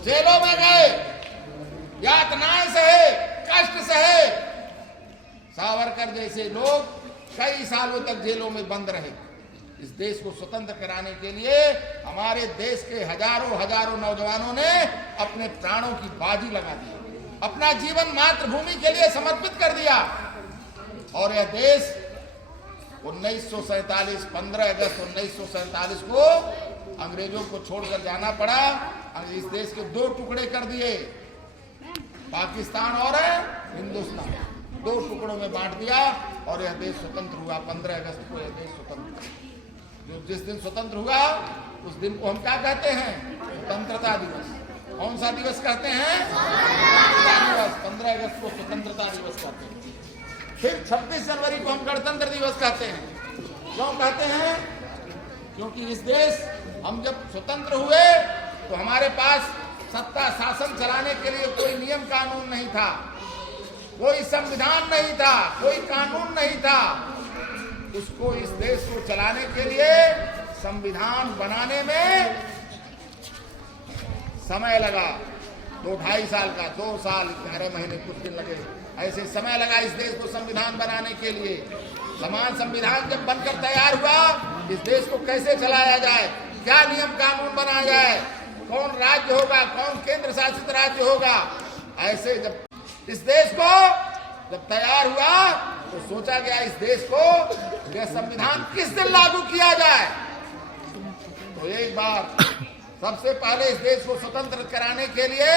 जेलों में गए, यातनाएं सहे, कष्ट सहे। सावरकर जैसे लोग कई सालों तक जेलों में बंद रहे। इस देश को स्वतंत्र कराने के लिए हमारे देश के हजारों नौजवानों ने अपने प्राणों की बाजी लगा दी, अपना जीवन मातृभूमि के लिए समर्पित कर दिया। और यह देश 1947 15 अगस्त 1947 को अंग्रेजों को छोड़कर जाना पड़ा। इस देश के दो टुकड़े कर दिए, पाकिस्तान और हिंदुस्तान, दो टुकड़ों में बांट दिया और यह देश स्वतंत्र हुआ। 15 अगस्त को यह देश स्वतंत्र, जो जिस दिन स्वतंत्र हुआ उस दिन को हम क्या कहते हैं? स्वतंत्रता दिवस। कौन सा दिवस कहते हैं? स्वतंत्रता दिवस। 15 अगस्त को स्वतंत्रता दिवस कहते हैं। फिर 26 जनवरी को हम गणतंत्र दिवस कहते हैं। क्यों कहते हैं? क्योंकि इस देश हम जब स्वतंत्र हुए तो हमारे पास सत्ता शासन चलाने के लिए कोई नियम कानून नहीं था, कोई संविधान नहीं था, कोई कानून नहीं था। उसको, इस देश को चलाने के लिए संविधान बनाने में समय लगा, 2-2.5 साल का, 2 साल 11 महीने कुछ दिन लगे, ऐसे समय लगा इस देश को संविधान बनाने के लिए। समान संविधान जब बनकर तैयार हुआ, इस देश को कैसे चलाया जाए, क्या नियम कानून बनाया जाए, कौन राज्य होगा, कौन केंद्र शासित राज्य होगा, ऐसे जब इस देश को जब तैयार हुआ तो सोचा गया इस देश को यह संविधान किस दिन लागू किया जाए। तो एक बार सबसे पहले इस देश को स्वतंत्र कराने के लिए,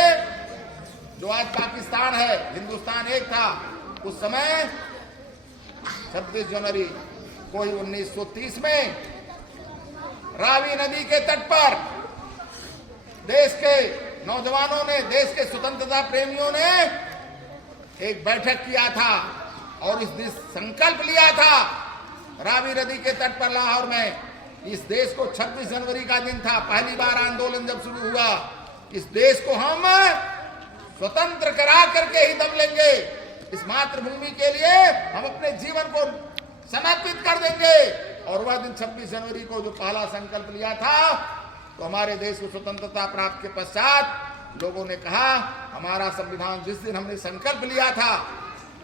जो आज पाकिस्तान है, हिंदुस्तान एक था, उस समय 26 जनवरी को ही 1930 में रावी नदी के तट पर देश के नौजवानों ने, देश के स्वतंत्रता प्रेमियों ने एक बैठक किया था और इस देश संकल्प लिया था, रावी नदी के तट पर लाहौर में। इस देश को 26 जनवरी का दिन था, पहली बार आंदोलन जब शुरू हुआ, इस देश को हम स्वतंत्र करा करके ही दम लेंगे, इस मातृभूमि के लिए हम अपने जीवन को समर्पित कर देंगे। और वह दिन 26 जनवरी को जो पहला संकल्प लिया था, तो हमारे देश को स्वतंत्रता प्राप्त के पश्चात लोगों ने कहा, हमारा संविधान जिस दिन हमने संकल्प लिया था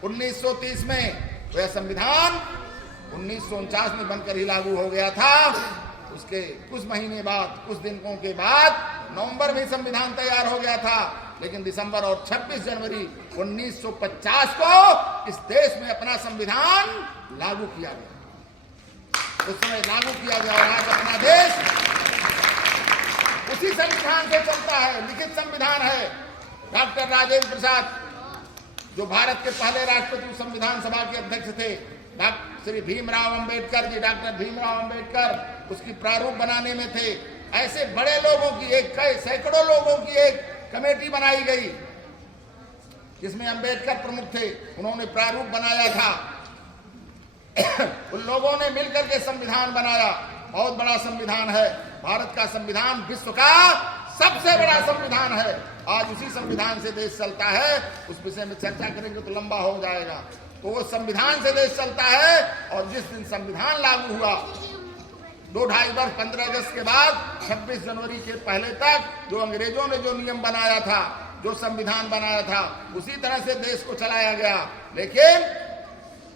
1930 में, वह संविधान 1949 में बनकर ही लागू हो गया था। उसके कुछ महीने बाद, कुछ दिनों के बाद नवंबर में संविधान तैयार हो गया था, लेकिन दिसंबर और 26 जनवरी 1950 को इस देश में अपना संविधान लागू किया गया। उस समय लागू किया गया और आज अपना देश उसी संविधान से चलता है, लिखित संविधान है। डॉक्टर राजेंद्र प्रसाद, जो भारत के पहले राष्ट्रपति संविधान सभा के अध्यक्ष थे, श्री भीमराव अंबेडकर जी, डॉक्टर भीमराव अंबेडकर उसकी प्रारूप बनाने में थे। ऐसे बड़े लोगों की, एक सैकड़ों लोगों की एक कमेटी बनाई गई, जिसमें अंबेडकर प्रमुख थे, उन्होंने प्रारूप बनाया था। उन लोगों ने मिलकर के संविधान बनाया। बहुत बड़ा संविधान है, भारत का संविधान विश्व का सबसे बड़ा संविधान है। आज उसी संविधान से देश चलता है, उस विषय में चर्चा करेंगे तो लंबा हो जाएगा। तो वो संविधान से देश चलता है। और जिस दिन संविधान लागू हुआ, 2-2.5 वर्ष 15 अगस्त के बाद 26 जनवरी के पहले तक जो अंग्रेजों ने जो नियम बनाया था, जो संविधान बनाया था, उसी तरह से देश को चलाया गया। लेकिन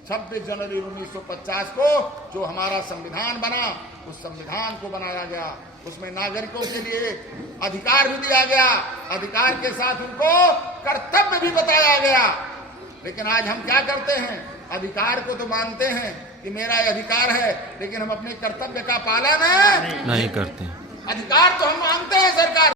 26 जनवरी 1950 को जो हमारा संविधान बना, उस संविधान को बनाया गया, उसमें नागरिकों के लिए अधिकार भी दिया गया, अधिकार के साथ उनको कर्तव्य भी बताया गया। लेकिन आज हम क्या करते हैं? अधिकार को तो मानते हैं कि मेरा ये अधिकार है, लेकिन हम अपने कर्तव्य का पालन नहीं करते। अधिकार तो हम मांगते हैं सरकार